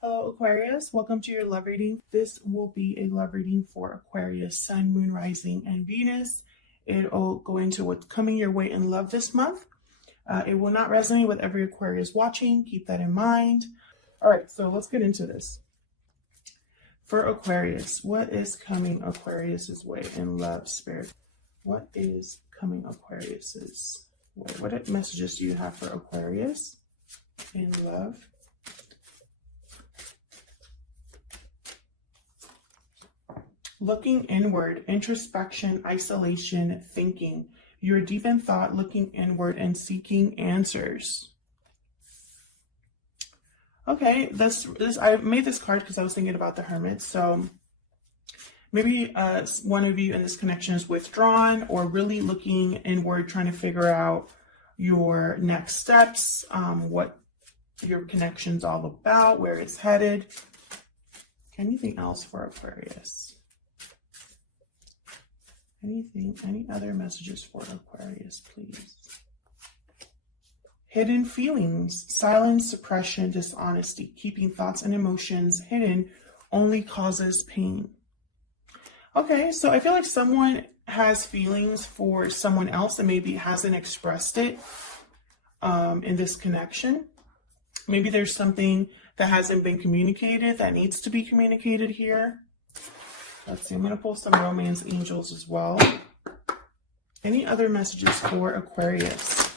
Hello Aquarius, welcome to your love reading. This will be a love reading for Aquarius, Sun, Moon, Rising, and Venus. It'll go into what's coming your way in love this month. It will not resonate with every Aquarius watching, keep that in mind. All right, so let's get into this. For Aquarius, what is coming Aquarius's way in love, Spirit? What is coming Aquarius's way? What messages do you have for Aquarius in love? Looking inward, introspection, isolation, thinking. You're deep in thought, looking inward and seeking answers. Okay, I made this card because I was thinking about the Hermit. So maybe one of you in this connection is withdrawn or really looking inward, trying to figure out your next steps, what your connection's all about, where it's headed. Anything else for Aquarius? Any other messages for Aquarius, please? Hidden feelings, silence, suppression, dishonesty, keeping thoughts and emotions hidden only causes pain. Okay, so I feel like someone has feelings for someone else and maybe hasn't expressed it in this connection. Maybe there's something that hasn't been communicated that needs to be communicated here. Let's see, I'm going to pull some romance angels as well. Any other messages for Aquarius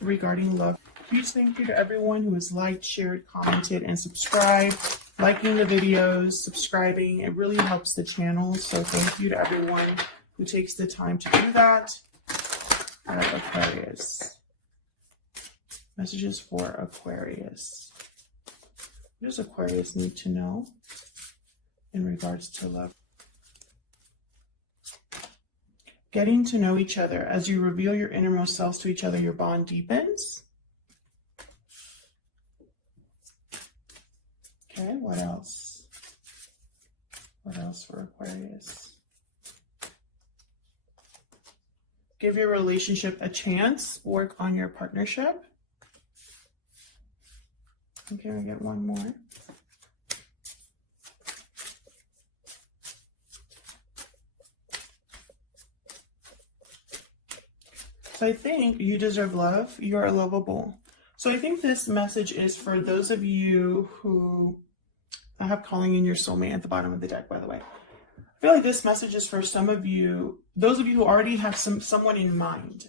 regarding love? Huge thank you to everyone who has liked, shared, commented, and subscribed. Liking the videos, subscribing, it really helps the channel. So thank you to everyone who takes the time to do that. Aquarius. Messages for Aquarius. What does Aquarius need to know in regards to love? Getting to know each other. As you reveal your innermost selves to each other, your bond deepens. Okay, what else? What else for Aquarius? Give your relationship a chance. Work on your partnership. Okay, we get one more. So I think you deserve love. You are lovable. So I think this message is for those of you who, I have calling in your soulmate at the bottom of the deck, by the way. I feel like this message is for some of you, those of you who already have someone in mind.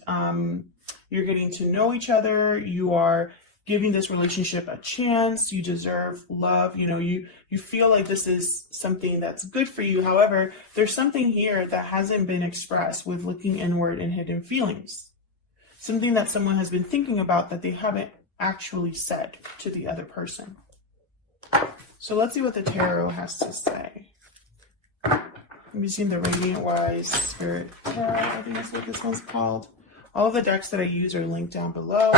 You're getting to know each other. You are giving this relationship a chance. You deserve love. You know, you feel like this is something that's good for you. However, there's something here that hasn't been expressed with looking inward and hidden feelings. Something that someone has been thinking about that they haven't actually said to the other person. So let's see what the tarot has to say. I'm using the Radiant Wise Spirit Tarot. I think that's what this one's called. All of the decks that I use are linked down below.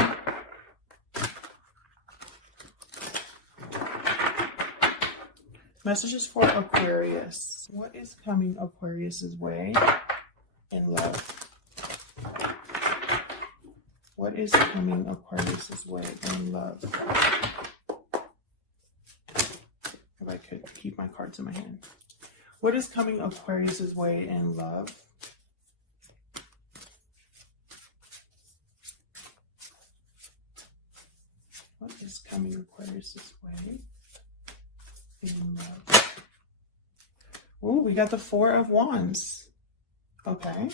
Messages for Aquarius. What is coming Aquarius's way in love? What is coming Aquarius's way in love? If I could keep my cards in my hand. What is coming Aquarius's way in love? What is coming Aquarius's way in love? Oh, we got the Four of Wands. Okay.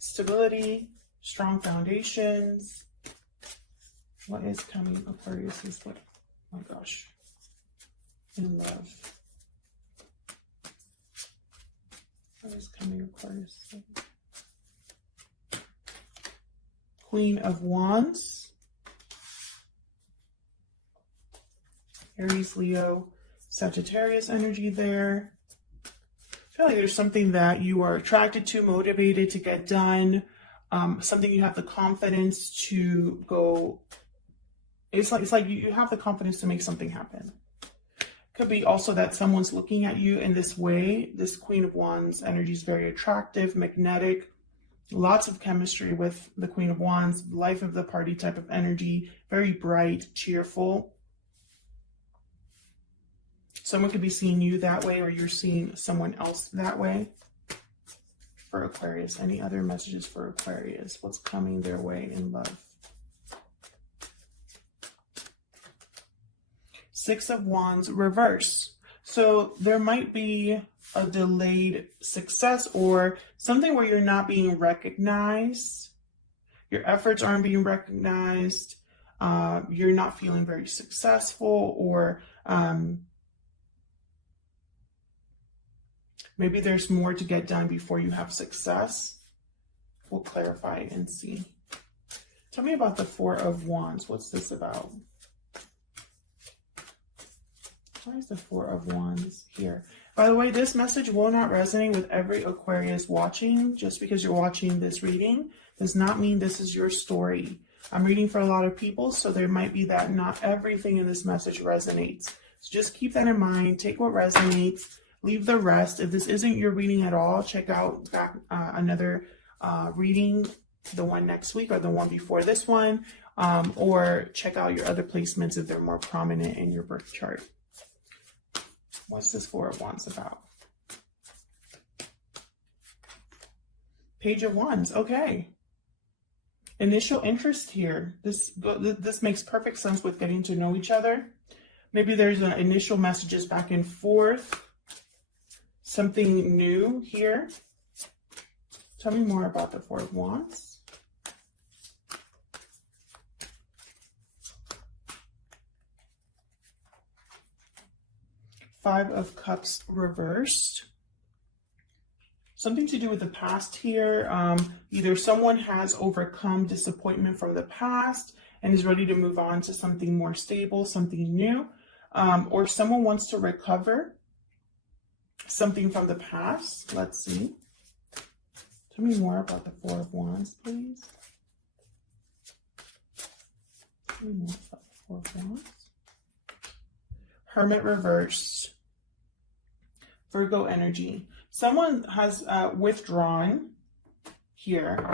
Stability, strong foundations. What is coming Aquarius's way? Oh my gosh. In love. What is coming Aquarius? Queen of Wands. Aries, Leo, Sagittarius energy there. I feel like there's something that you are attracted to, motivated to get done. Something you have the confidence to go. It's like you have the confidence to make something happen. Could be also that someone's looking at you in this way. This Queen of Wands energy is very attractive, magnetic. Lots of chemistry with the Queen of Wands, life of the party type of energy, very bright, cheerful. Someone could be seeing you that way, or you're seeing someone else that way. For Aquarius, any other messages for Aquarius? What's coming their way in love? Six of Wands reverse. So there might be a delayed success or something where you're not being recognized. Your efforts aren't being recognized. You're not feeling very successful, or maybe there's more to get done before you have success. We'll clarify and see. Tell me about the Four of Wands. What's this about? Why is the Four of Wands here? By the way, this message will not resonate with every Aquarius watching. Just because you're watching this reading does not mean this is your story. I'm reading for a lot of people, so there might be that not everything in this message resonates. So just keep that in mind. Take what resonates. Leave the rest. If this isn't your reading at all, check out another reading, the one next week or the one before this one, or check out your other placements if they're more prominent in your birth chart. What's this Four of Wands about? Page of Wands. Okay. Initial interest here. This makes perfect sense with getting to know each other. Maybe there's initial messages back and forth. Something new here. Tell me more about the Four of Wands. Five of Cups reversed. Something to do with the past here. Either someone has overcome disappointment from the past and is ready to move on to something more stable, something new, or someone wants to recover something from the past. Let's see. Tell me more about the Four of Wands, please. Tell me more about the Four of Wands. Hermit reversed. Virgo energy. Someone has withdrawn here.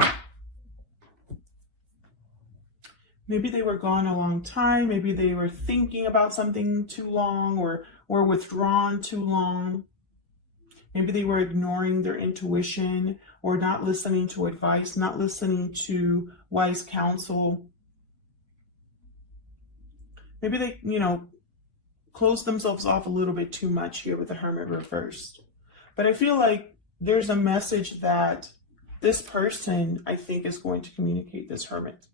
Maybe they were gone a long time. Maybe they were thinking about something too long, or withdrawn too long. Maybe they were ignoring their intuition, or not listening to advice, not listening to wise counsel. Maybe they, close themselves off a little bit too much here with the Hermit reversed. But I feel like there's a message that this person, I think, is going to communicate, this Hermit.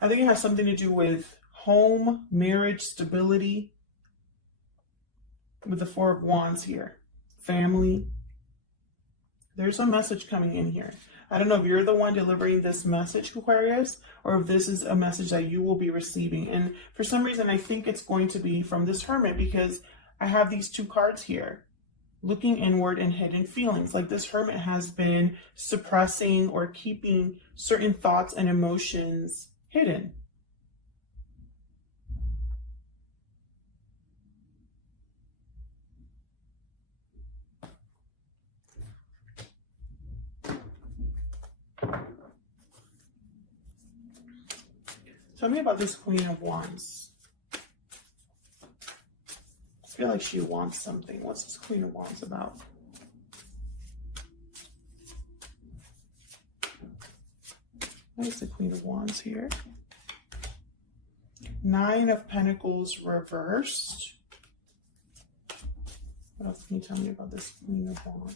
I think it has something to do with home, marriage, stability. With the Four of Wands here. Family. There's a message coming in here. I don't know if you're the one delivering this message, Aquarius, or if this is a message that you will be receiving. And for some reason, I think it's going to be from this Hermit, because I have these two cards here. Looking inward and hidden feelings. Like this Hermit has been suppressing or keeping certain thoughts and emotions hidden. Tell me about this Queen of Wands. I feel like she wants something. What's this Queen of Wands about? There's the Queen of Wands here. Nine of Pentacles reversed. What else can you tell me about this Queen of Wands?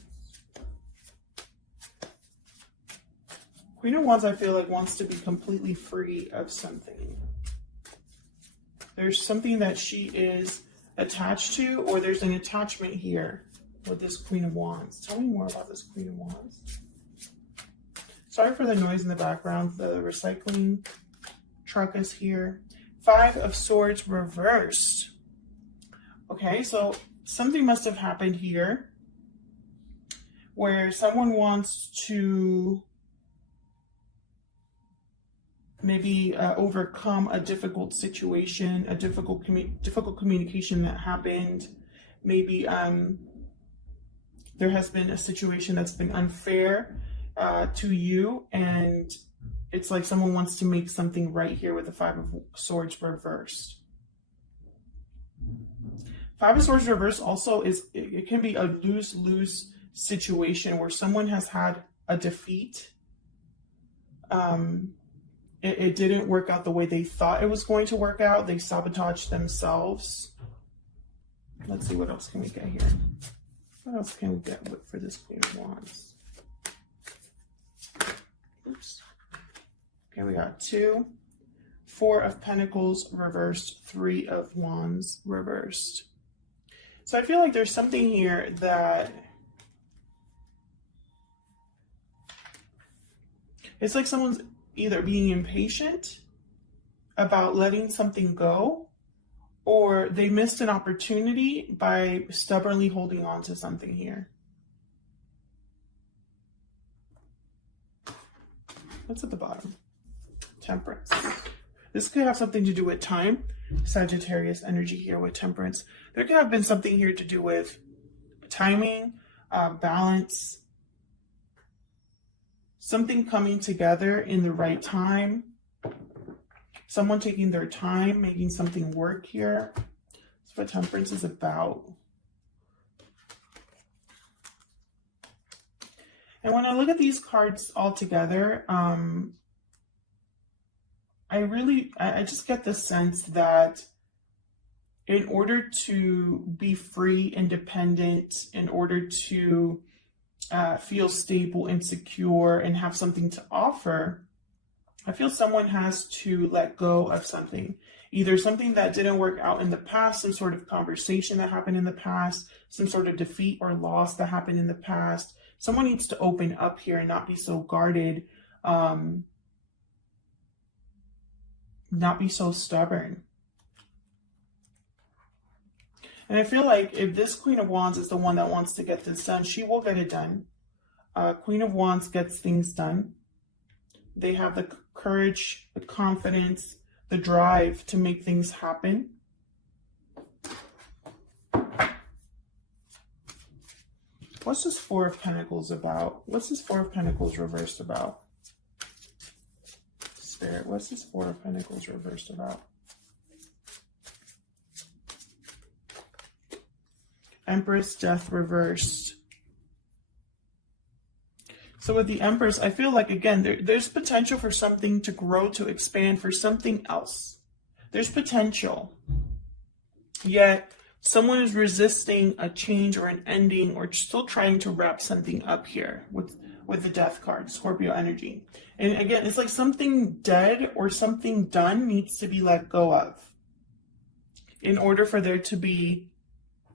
Queen of Wands, I feel like, wants to be completely free of something. There's something that she is attached to, or there's an attachment here with this Queen of Wands. Tell me more about this Queen of Wands. Sorry for the noise in the background. The recycling truck is here. Five of Swords reversed. Okay, so something must have happened here where someone wants to maybe overcome a difficult situation, a difficult communication that happened. Maybe there has been a situation that's been unfair, to you, and it's like someone wants to make something right here with the Five of Swords reversed. Five of Swords reversed also it can be a lose-lose situation where someone has had a defeat. It didn't work out the way they thought it was going to work out. They sabotaged themselves. Let's see, what else can we get here? What else can we get for this Queen of Wands? Oops. Okay, we got 2, 4 of Pentacles reversed, 3 of Wands reversed. So I feel like there's something here that it's like someone's either being impatient about letting something go, or they missed an opportunity by stubbornly holding on to something here. What's at the bottom? Temperance. This could have something to do with time. Sagittarius energy here with Temperance. There could have been something here to do with timing, balance, something coming together in the right time, someone taking their time, making something work here. That's what Temperance is about. And when I look at these cards all together, I just get the sense that in order to be free, independent, in order to feel stable and secure and have something to offer, I feel someone has to let go of something. Either something that didn't work out in the past, some sort of conversation that happened in the past, some sort of defeat or loss that happened in the past. Someone needs to open up here and not be so guarded, not be so stubborn. And I feel like if this Queen of Wands is the one that wants to get this done, she will get it done. Queen of Wands gets things done. They have the courage, the confidence, the drive to make things happen. What's this Four of Pentacles about? What's this Four of Pentacles reversed about? Spirit, what's this Four of Pentacles reversed about? Empress, Death reversed. So with the Empress, I feel like, again, there's potential for something to grow, to expand, for something else. There's potential. Yet, someone is resisting a change or an ending, or still trying to wrap something up here with the Death card, Scorpio energy. And again, it's like something dead or something done needs to be let go of in order for there to be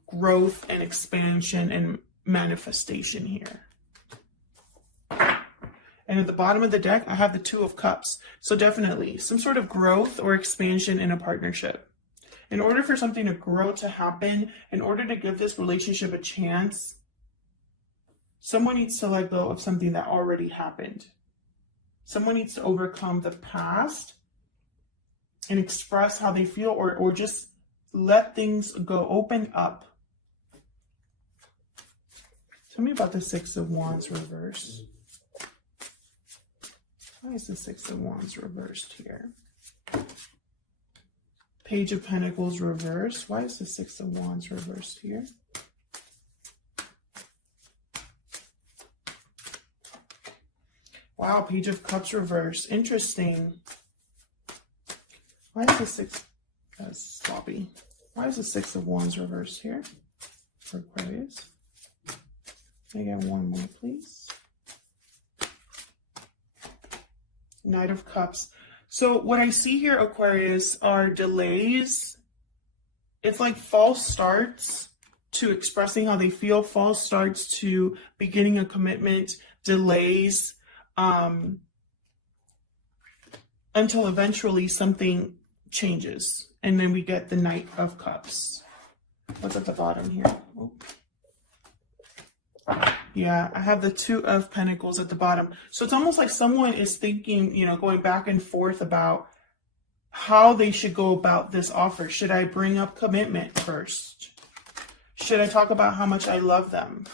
growth and expansion and manifestation here. And at the bottom of the deck, I have the Two of Cups. So definitely some sort of growth or expansion in a partnership. In order for something to grow, to happen, in order to give this relationship a chance, someone needs to let go of something that already happened. Someone needs to overcome the past and express how they feel, or just let things go, open up. Tell me about the Six of Wands reverse. Why is the Six of Wands reversed here? Page of Pentacles reversed. Why is the Six of Wands reversed here? Wow, Page of Cups reversed. Interesting. Why is the Six... That's sloppy. Why is the Six of Wands reversed here for Aquarius? Can I get one more, please? Knight of Cups. So what I see here, Aquarius, are delays. It's like false starts to expressing how they feel, false starts to beginning a commitment, delays, until eventually something changes. And then we get the Knight of Cups. What's at the bottom here? Oh. Yeah, I have the Two of Pentacles at the bottom. So it's almost like someone is thinking, going back and forth about how they should go about this offer. Should I bring up commitment first? Should I talk about how much I love them?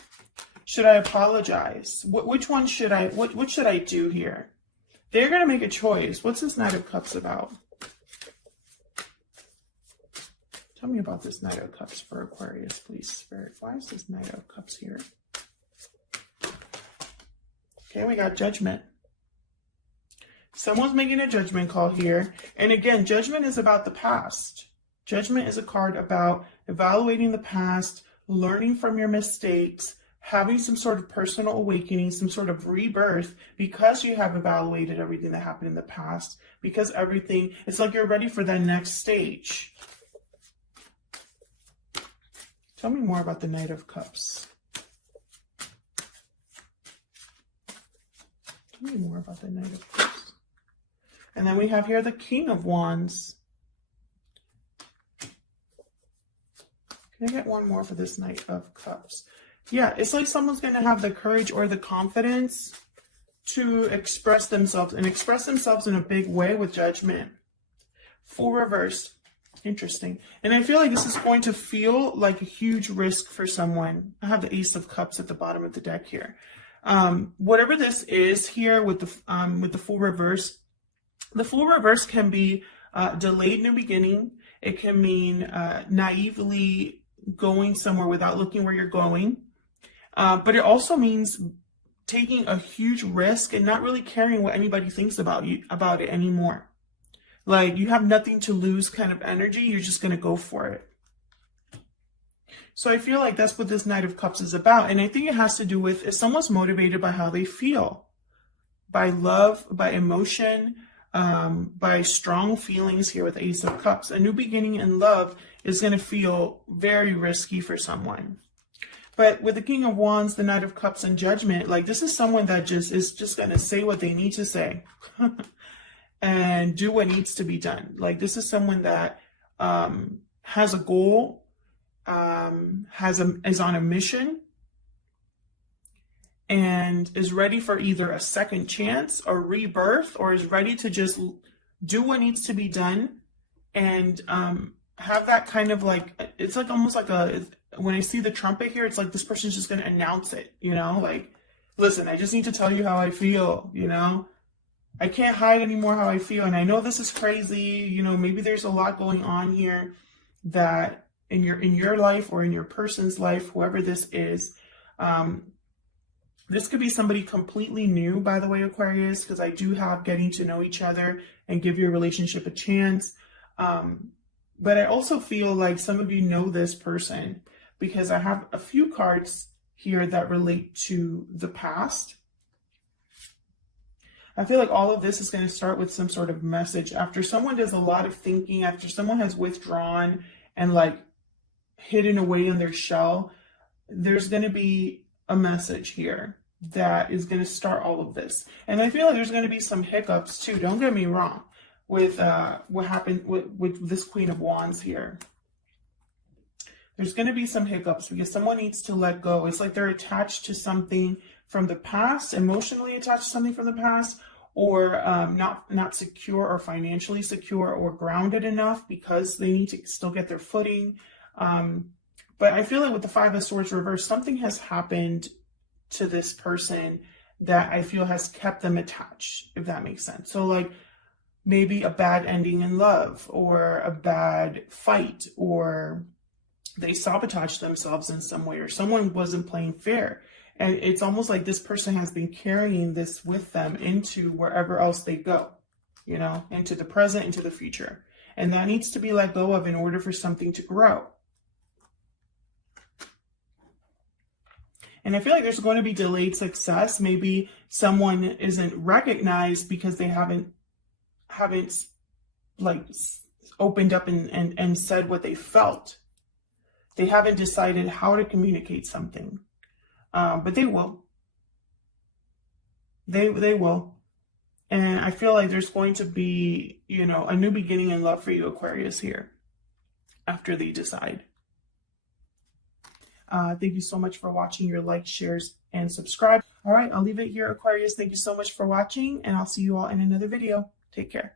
Should I apologize? Which one should what should I do here? They're going to make a choice. What's this Knight of Cups about? Tell me about this Knight of Cups for Aquarius, please, Spirit. Why is this Knight of Cups here? Okay, we got Judgment. Someone's making a judgment call here. And again, Judgment is about the past. Judgment is a card about evaluating the past, learning from your mistakes, having some sort of personal awakening, some sort of rebirth, because you have evaluated everything that happened in the past, because everything, it's like you're ready for that next stage. Tell me more about the Knight of Cups. Tell me more about the Knight of Cups. And then we have here the King of Wands. Can I get one more for this Knight of Cups? Yeah, it's like someone's going to have the courage or the confidence to express themselves, and express themselves in a big way with Judgment. Full reverse. Interesting. And I feel like this is going to feel like a huge risk for someone. I have the Ace of Cups at the bottom of the deck here. Whatever this is here with the full reverse, the full reverse can be delayed new beginning. It can mean naively going somewhere without looking where you're going. But it also means taking a huge risk and not really caring what anybody thinks about it anymore. Like, you have nothing to lose kind of energy. You're just going to go for it. So I feel like that's what this Knight of Cups is about. And I think it has to do with if someone's motivated by how they feel, by love, by emotion, by strong feelings here with Ace of Cups. A new beginning in love is going to feel very risky for someone. But with the King of Wands, the Knight of Cups, and Judgment, like, this is someone that is just going to say what they need to say and do what needs to be done. Like, this is someone that has a goal, is on a mission, and is ready for either a second chance or rebirth, or is ready to just do what needs to be done and have that kind of like, it's like almost like when I see the trumpet here, it's like this person's just going to announce it, you know, like, listen, I just need to tell you how I feel, you know, I can't hide anymore how I feel. And I know this is crazy, you know, maybe there's a lot going on here that in your life or in your person's life, whoever this is, this could be somebody completely new, by the way, Aquarius, because I do have getting to know each other and give your relationship a chance. But I also feel like some of you know this person because I have a few cards here that relate to the past. I feel like all of this is going to start with some sort of message. After someone does a lot of thinking, after someone has withdrawn and like hidden away in their shell, there's going to be a message here that is going to start all of this. And I feel like there's going to be some hiccups too. Don't get me wrong with what happened with this Queen of Wands here. There's going to be some hiccups because someone needs to let go. It's like they're attached to something from the past, emotionally attached to something from the past, or not secure or financially secure or grounded enough because they need to still get their footing. But I feel like with the Five of Swords reversed, something has happened to this person that I feel has kept them attached, if that makes sense. So like maybe a bad ending in love, or a bad fight, or they sabotaged themselves in some way, or someone wasn't playing fair. And it's almost like this person has been carrying this with them into wherever else they go, you know, into the present, into the future. And that needs to be let go of in order for something to grow. And I feel like there's going to be delayed success. Maybe someone isn't recognized because they haven't like opened up and said what they felt. They haven't decided how to communicate something. But they will. They will. And I feel like there's going to be, you know, a new beginning in love for you, Aquarius, here after they decide. Thank you so much for watching. Your like, shares, and subscribe. All right, I'll leave it here, Aquarius. Thank you so much for watching, and I'll see you all in another video. Take care.